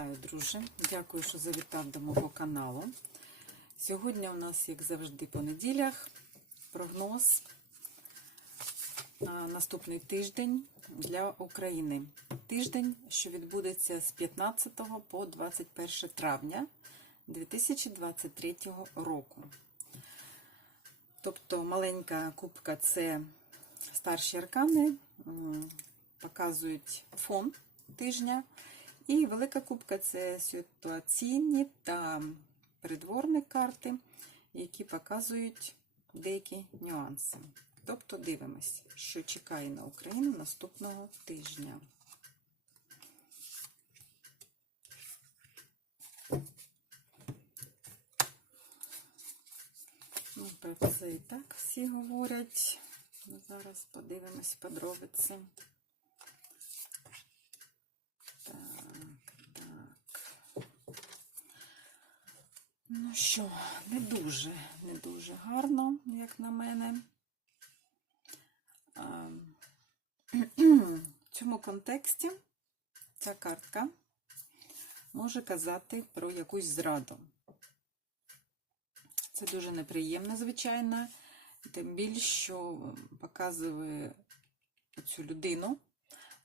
Вітаю, друже! Дякую, що завітав до мого каналу. Сьогодні у нас, як завжди, по неділях прогноз на наступний тиждень для України. Тиждень, що відбудеться з 15 по 21 травня 2023 року. Тобто маленька кубка це старші аркани, показують фон тижня. І велика кубка це ситуаційні та придворні карти, які показують деякі нюанси. Тобто дивимось, що чекає на Україну наступного тижня. Ну, про це і так всі говорять. Ну, Зараз подивимось подробиці. Ну що, не дуже, не дуже гарно, як на мене. В цьому контексті ця картка може казати про якусь зраду. Це дуже неприємно, звичайно, тим більше, що показує цю людину.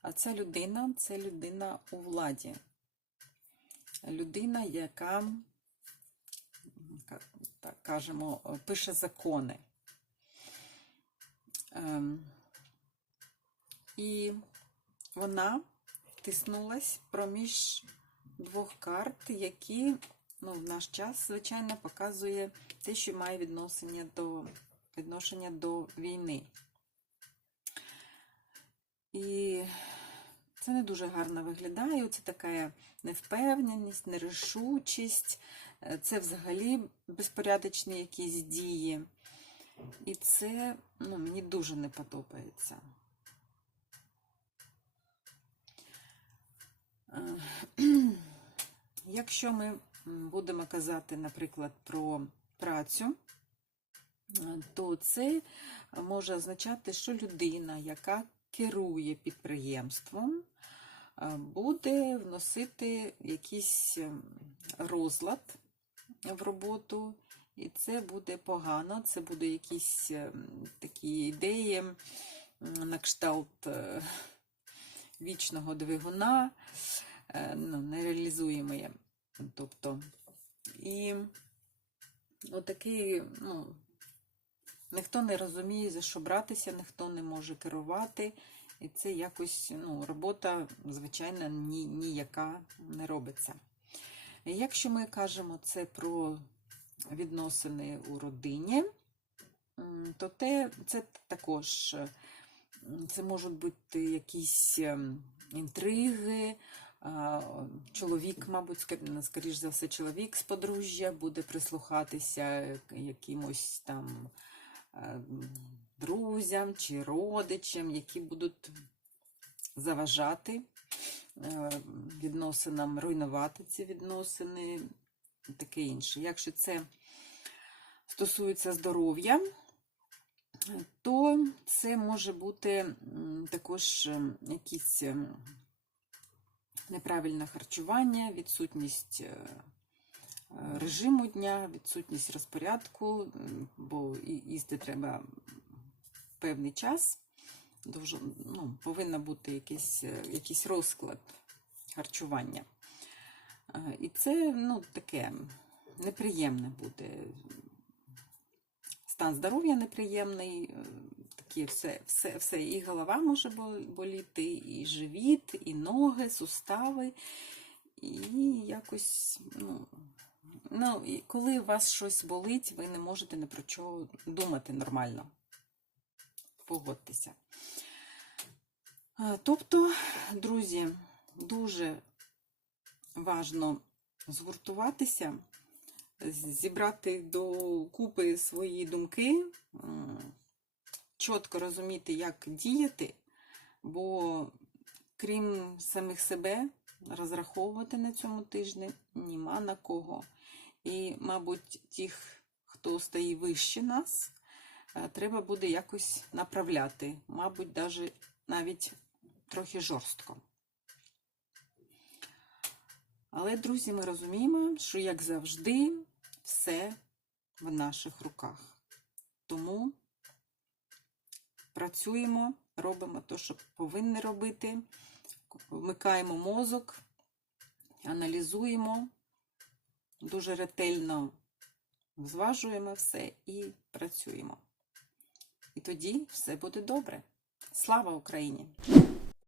А ця людина це людина у владі. Людина, яка, так кажемо, пише закони. Ем, і вона тиснулась проміж двох карт, які ну, в наш час, звичайно, показує те, що має відношення до, відношення до війни. І це не дуже гарно виглядає. Це така невпевненість, нерішучість, це взагалі безпорядочні якісь дії. І це ну, мені дуже не подобається. Якщо ми будемо казати, наприклад, про працю, то це може означати, що людина, яка керує підприємством, буде вносити якийсь розлад в роботу, і це буде погано, це буде якісь такі ідеї на кшталт е, вічного двигуна, ну, нереалізуємої. Тобто, і отакий, ну, ніхто не розуміє, за що братися, ніхто не може керувати. І це якось ну, робота, звичайно, ні, ніяка не робиться. Якщо ми кажемо це про відносини у родині, то те, це також це можуть бути якісь інтриги. Чоловік, мабуть, скоріш за все, чоловік з подружжя буде прислухатися якимось там друзям чи родичам, які будуть заважати відносинам, руйнувати ці відносини, і таке інше. Якщо це стосується здоров'я, то це може бути також якісь неправильне харчування, відсутність режиму дня, відсутність розпорядку, бо їсти треба певний час. Дуже, ну, повинен бути якийсь, якийсь розклад харчування. І це ну, таке неприємне буде. Стан здоров'я неприємний, такі все, все, все. І голова може боліти, і живіт, і ноги, сустави. І якось, ну, ну, і коли у вас щось болить, ви не можете ні про чого думати нормально. Погодьтеся. Тобто, друзі, дуже важно згуртуватися, зібрати до купи свої думки, чітко розуміти, як діяти, бо крім самих себе, розраховувати на цьому тижні нема на кого. І, мабуть, тих, хто стоїть вище нас, треба буде якось направляти, мабуть, навіть трохи жорстко. Але, друзі, ми розуміємо, що, як завжди, все в наших руках. Тому працюємо, робимо те, що повинні робити, вмикаємо мозок, аналізуємо, дуже ретельно зважуємо все і працюємо. І тоді все буде добре. Слава Україні!